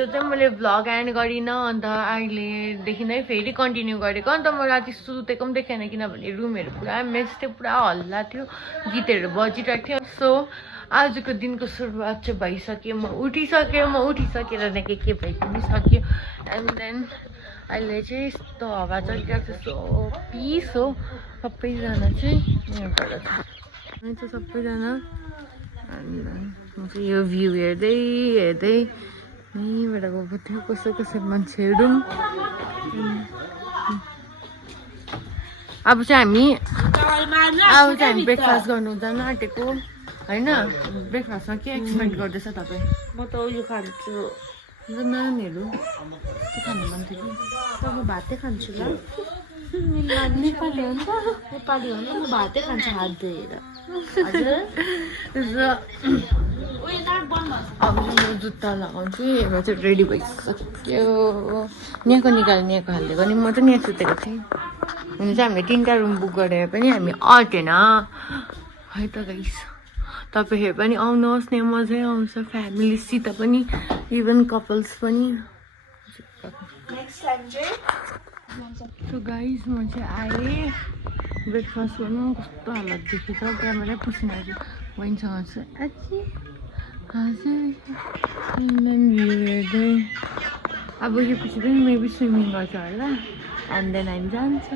हिजो चाहिँ मैले भ्लग एन्ड गरिनँ अन्त अहिलेदेखि नै फेरि कन्टिन्यू गरेको अन्त म राति सुतेको पनि देखेन किनभने रुमहरू पुरा मेस थियो पुरा हल्ला थियो गीतहरू बजिरहेको थियो सो आजको दिनको सुरुवात चाहिँ भइसक्यो म उठिसकेर नै के भइ पनि सक्यो एन्ड देन अहिले चाहिँ यस्तो हावा चलिरहेको छ सो पिस हो सबैजना चाहिँ यहाँबाट छ सबैजना म चाहिँ यो भ्यू हेर्दै यहीँबाट गएको थियो कसै मान्छेहरू अब चाहिँ हामी ब्रेकफास्ट गर्नु जान आँटेको होइन ब्रेकफास्टमा के एक्सपेक्ट गर्दैछ तपाईँ म त उयो खान्छु नानीहरू के खानु मन थियो कि म भातै खान्छु ल नेपाली हो नि म भातै खान्छु हात धोएर अब म जुत्ता लगाउँछु म चाहिँ रेडी भइसक्यो यहाँको निकाल्नेको हालिदिएको नि म चाहिँ यहाँ सुतेको थिएँ हुन चाहिँ हामीले 3टा रुम बुक गरेर पनि हामी अटेन है त गाइस तपाईँहरू पनि आउनुहोस् न मजै आउँछ फ्यामिलीसित पनि इभन कपल्स पनि सो गाइस म चाहिँ आएँ ब्रेकफास्ट गर्नु कस्तो हालत देखेछ त्यहाँबाटै पसिना बहिनीसँग चाहिँ अझै हजुर भ्यू हेर्दै अब यो पछि पनि मेबी स्विमिङ गर्छ होला एन्ड देन हामी जान्छ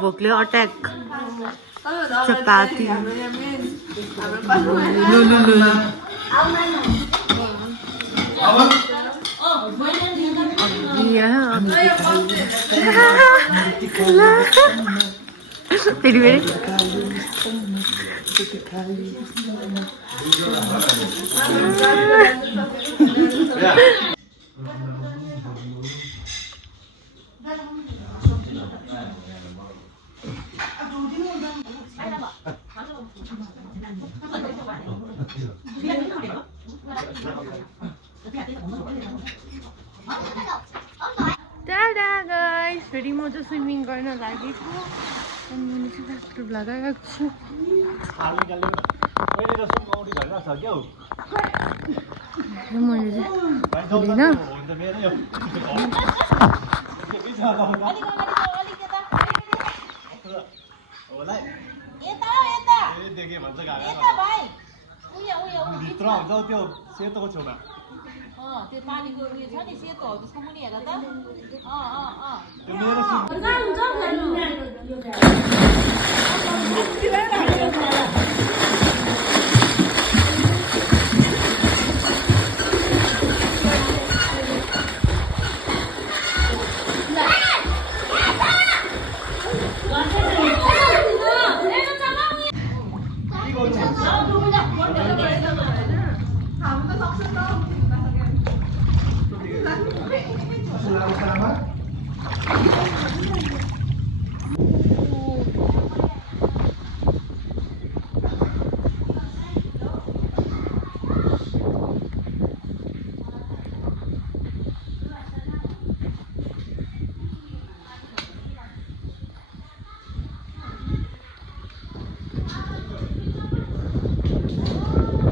भोकले अट्याक चपाती तेरी मेरी Tada guys, फेरि म चाहिँ स्विमिङ गर्न लागेको अनि मैले चाहिँ बाथरुम लगाइरहेको छु मैले त्यो पानीको उयो छ नि सेतो हो त्यसको मुनि हेर त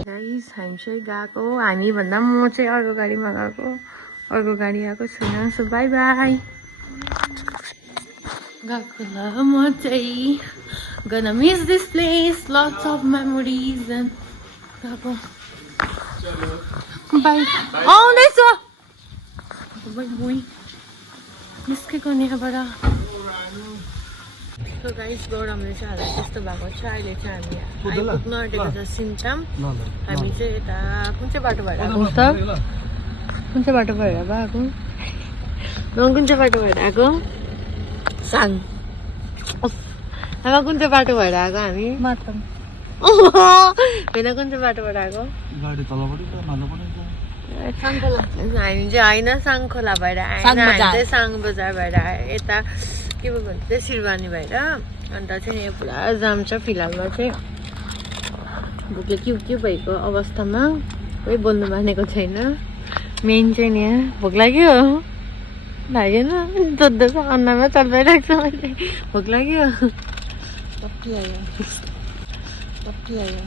गाइस हामी चाहिँ गएको हामी भन्दा म चाहिँ अर्को गाडीमा गएको अर्को गाडी आएको छैन सो बाई बाई गएको ल म चाहिँ gonna miss this place lots of memories and गएको बाई आउँदैछ बाई बुई निस्केको नि यहाँबाट सो गाइस गौरमले चाहिँ हालत त्यस्तो भएको छ अहिले चाहिँ हामी आइपुग्न आँटेको छ सिन्चाम हामी चाहिँ यता कुन चाहिँ बाटो भएर आएको त कुन चाहिँ बाटो भएर आएको कुन चाहिँ बाटो भएर आएको साङ आमा कुन चाहिँ बाटो भएर आएको हामी मातम होइन कुन चाहिँ बाटोबाट आएको गाडी तलबाट हामी चाहिँ होइन साङखोला भएर आएन हामी चाहिँ साङ बजार भएर आयो यता के पो भन्छ त्यो सिरवानी भएर अन्त चाहिँ यहाँ पुरा जाम छ फिलहालमा चाहिँ भोकले के भएको अवस्थामा कोही बोल्नु मानेको छैन मेन चाहिँ नि यहाँ भोक लाग्यो लागेन जोड्दैछ अन्नमा चल्पाइरहेको छ मैले भोक लाग्यो पप्पी आयो पप्पी आयो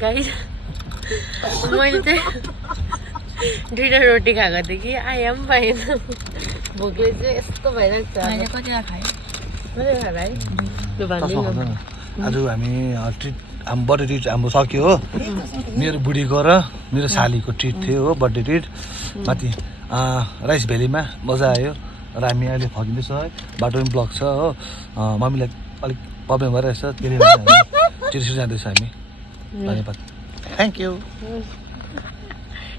गाइस मैले चाहिँ 2टा रोटी खाएको थिएँ कि आया पनि पाएन भोकले चाहिँ यस्तो भइरहेको छ मैले कतिवटा खाएँ कतिवटा खाएँ लु भन्दिनँ आज हामी ट्रिट हाम्रो बर्थडे ट्रिट हाम्रो सक्यो हो मेरो बुढीको र मेरो सालीको ट्रिट थियो हो बर्थडे ट्रिट माथि राइस भ्यालीमा मजा आयो र हामी अहिले फर्किँदैछ है बाटो पनि ब्लक छ हो मम्मीलाई अलिक प्रब्लम भइरहेछ त्यसले गर्दा चिरसिर जाँदैछ हामी धन्यवाद थ्याङ्क यू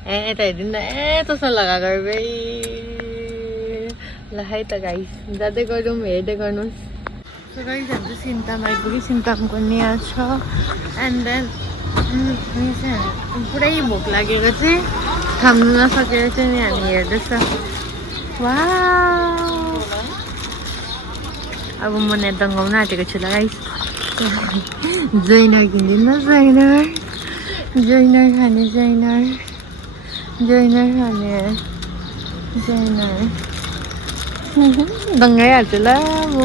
यता हेरिदिनु न तसँग लगाएको ल है त गाइस जाँदै गरौँ हेर्दै गर्नुहोस् सो गाइस हाम्रो सिन्ताम आइपुग्यो सिन्तामको निया छ एन्ड देन पुरै भोक लागेको चाहिँ थाम्नु नसकेर चाहिँ नि हामी हेर्दैछ वाउ अब म net दङ्गाउन आँटेको छु ल गाइस जैनर किनिदिनु न जैनर खाने जैनर खाने जैनर दङ्गाइहाल्छु ल म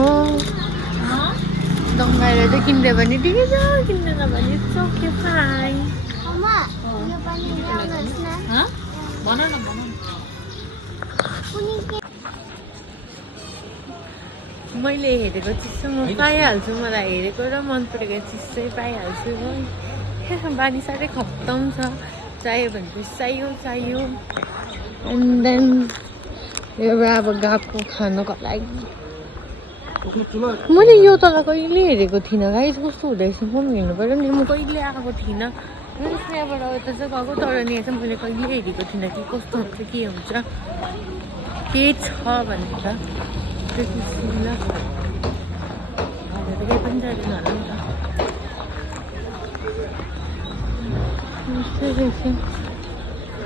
दङ्गाएर चाहिँ किन्यो भने ठिकै छ किन्दैन भने सक्यो फाइन मैले हेरेको चिज चाहिँ म पाइहाल्छु मलाई हेरेको र मन परेको चिज चाहिँ पाइहाल्छु हो बानी साह्रै खत्तम छ चाहियो भनेपछि चाहियो एन्ड देन एउटा अब गएको खानुको लागि मैले यो तल कहिले हेरेको थिइनँ गाइस कस्तो हुँदैछ म पनि हेर्नु पऱ्यो नि म कहिले आएको थिइनँ यहाँबाट यता चाहिँ गएको तर नि चाहिँ मैले कहिले हेरेको थिइनँ कि कस्तो हुन्छ के हुन्छ के छ भनेर केही पनि जाँदैन होला नि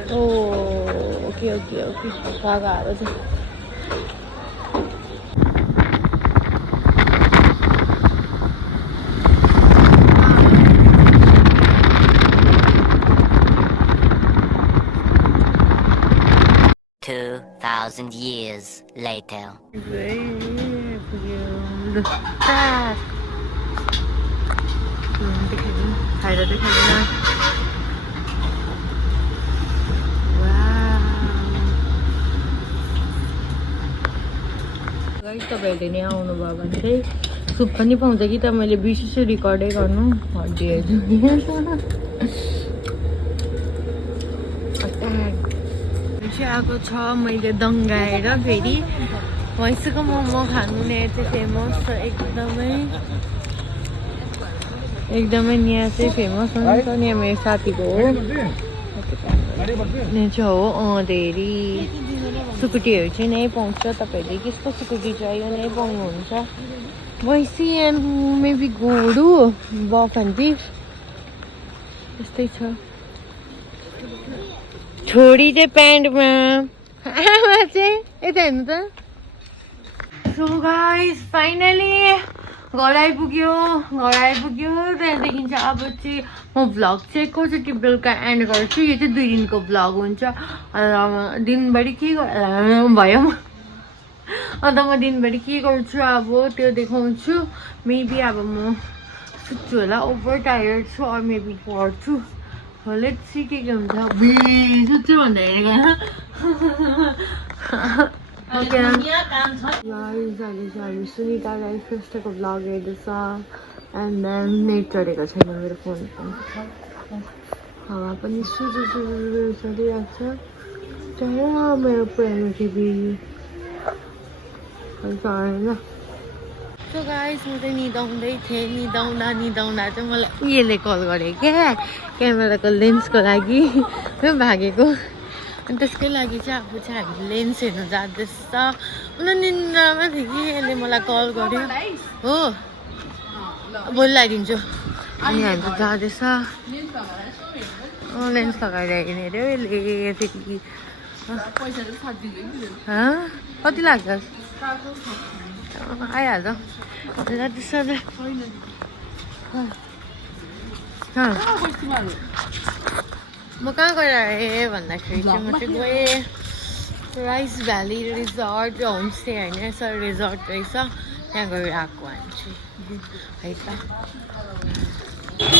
त ओके धागाहरू चाहिँ 2,000 years later. तपाईँहरूले नि आउनुभयो भने चाहिँ सुप पनि पाउँछ कि त मैले बिर्सेछु रिकर्डै गर्नु हड्डीहरू चाहिँ आएको छ मैले दङ्गाएर फेरि भैँसीको मोमो खानु नि चाहिँ फेमस छ एकदमै यहाँ चाहिँ फेमस हुन्छ नि मेरो साथीको हो चाहिँ हो धेरै सुकुटीहरू चाहिँ नै पाउँछ तपाईँहरूले केको सुकुटी चाहियो नै पाउनुहुन्छ भैँसी एन्ड मेबी गोरु बफ एन्ड बिफ यस्तै छ छोरी चाहिँ प्यान्टमा आमा चाहिँ यता हेर्नु त सो गाइस फाइनली घर आइपुग्यो त्यहाँदेखि चाहिँ अब चाहिँ म भ्लग चाहिँ कसरी बेलुका एन्ड गर्छु यो चाहिँ 2 दिनको भ्लग हुन्छ दिनभरि के भयो अन्त म दिनभरि के गर्छु अब त्यो देखाउँछु मेबी अब म सुत्छु होला ओभर टायर्ड छु अर मेबी पढ्छु लेट्स सी के हुन्छ सुत्छु भन्दा हेरेको ओके हामी सुनिता राई फर्स्टको भ्लग हेर्दैछ एन्ड देन नेट चढेको छैन मेरो फोनको हावा पनि सुरु चलिरहेको छ मेरो पुरानो टिभी होइन सो गाइस म चाहिँ निदाउँदै थिएँ निदाउँदा चाहिँ मलाई यसले कल गरेँ क्या क्यामेराको लेन्सको लागि भागेको अनि त्यसकै लागि चाहिँ अब चाहिँ हामी लेन्स हेर्नु जाँदैछ उनी निन्द्रामा थियो कि यसले मलाई कल गर्यो हो भोलि लगाइदिन्छु अनि हामी चाहिँ जाँदैछ लेन्स लगाएर हेर्ने अरे यसले फेरि कति लाग्छ आइहाल्छ जाँदैछ म कहाँ गएर आएँ भन्दाखेरि चाहिँ म चाहिँ गएँ राइस भ्याली रिजोर्ट होमस्टे होइन सर रिजोर्ट रहेछ त्यहाँ गएर आएको हामी चाहिँ है त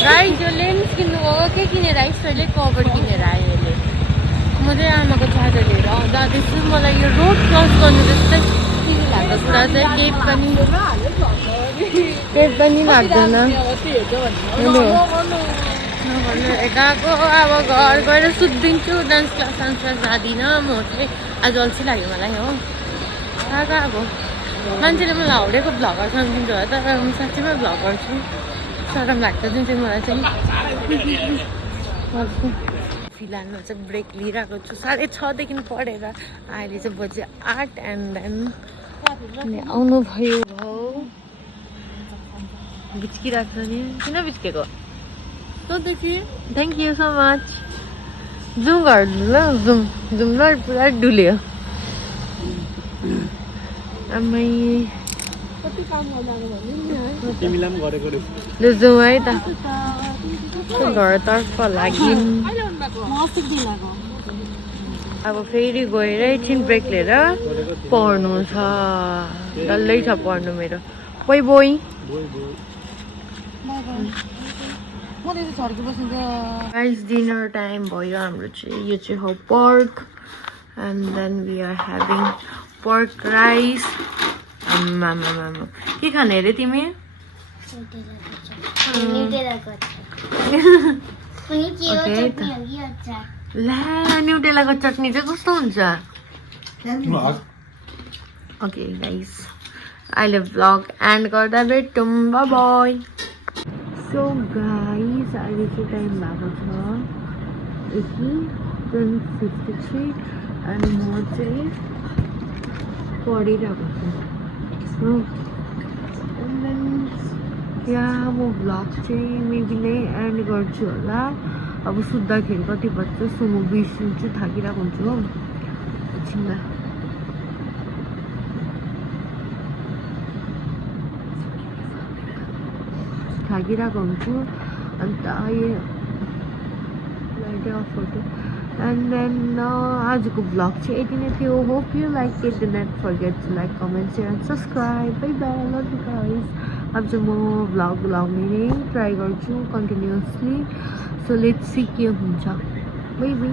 राइस यो लेन्स किन्नु गएको के किनेर आइस तैँले कभर किनेर आयो यसले म चाहिँ आमाको चार्जर लिएर जाँदैछु मलाई यो रोड क्रस गर्नु जस्तै लाग्दो कुरा चाहिँ केही पनि लाग्दैन गएको अब घर गएर सुत्दिन्छु डान्स क्लास जाँदिनँ म चाहिँ आज अल्छी लाग्यो मलाई हो कहाँ अब मान्छेले मलाई हाउडेको भ्लगर सम्झिन्छ होला तर म साँच्चीमै भ्लग गर्छु सरम लाग्छ जुन चाहिँ मलाई चाहिँ फिलहालमा चाहिँ ब्रेक लिइरहेको छु 6:30देखि पढेर अहिले चाहिँ बजे 8 एन्ड देन आउनुभयो बिच्किरहेको नि किन बिच्केको thank you so much zoom गर्नु ल जुम ल पुरा डुल्यो आमै जुम है त घरतर्फ लागि अब फेरि गएर एकछिन ब्रेक लिएर पढ्नु छ डल्लै छ पढ्नु मेरो बोइ बोइ गाइस डिनर टाइम भयो हाम्रो चाहिँ यो चाहिँ हो pork and then we are having pork rice के खाने अरे तिमी ला न्युटेलाको चटनी चाहिँ कस्तो हुन्छ ओके गाइस अहिले भ्लग एन्ड गर्दा भेटौँ बाइ बाइ सो गाइस अहिले चाहिँ टाइम भएको छ 10:53 अनि म चाहिँ पढिरहेको छु यहाँ म भ्लग चाहिँ मेबी नै एन्ड गर्छु होला अब सुत्दाखेरि कति बज्छ सो म बिर्सिन्छु थाकिरहेको हुन्छु हो एकछिनमा थाकिरहेको हुन्छु अन्त फोटो एन्ड देन आजको भ्लग चाहिँ यति नै थियो hope you like it do not forget to like comment share and subscribe bye bye love you guys अब चाहिँ म भ्लग लगाउने नै ट्राई गर्छु कन्टिन्युसली सो लेट्स सी के हुन्छ बाइ बाइ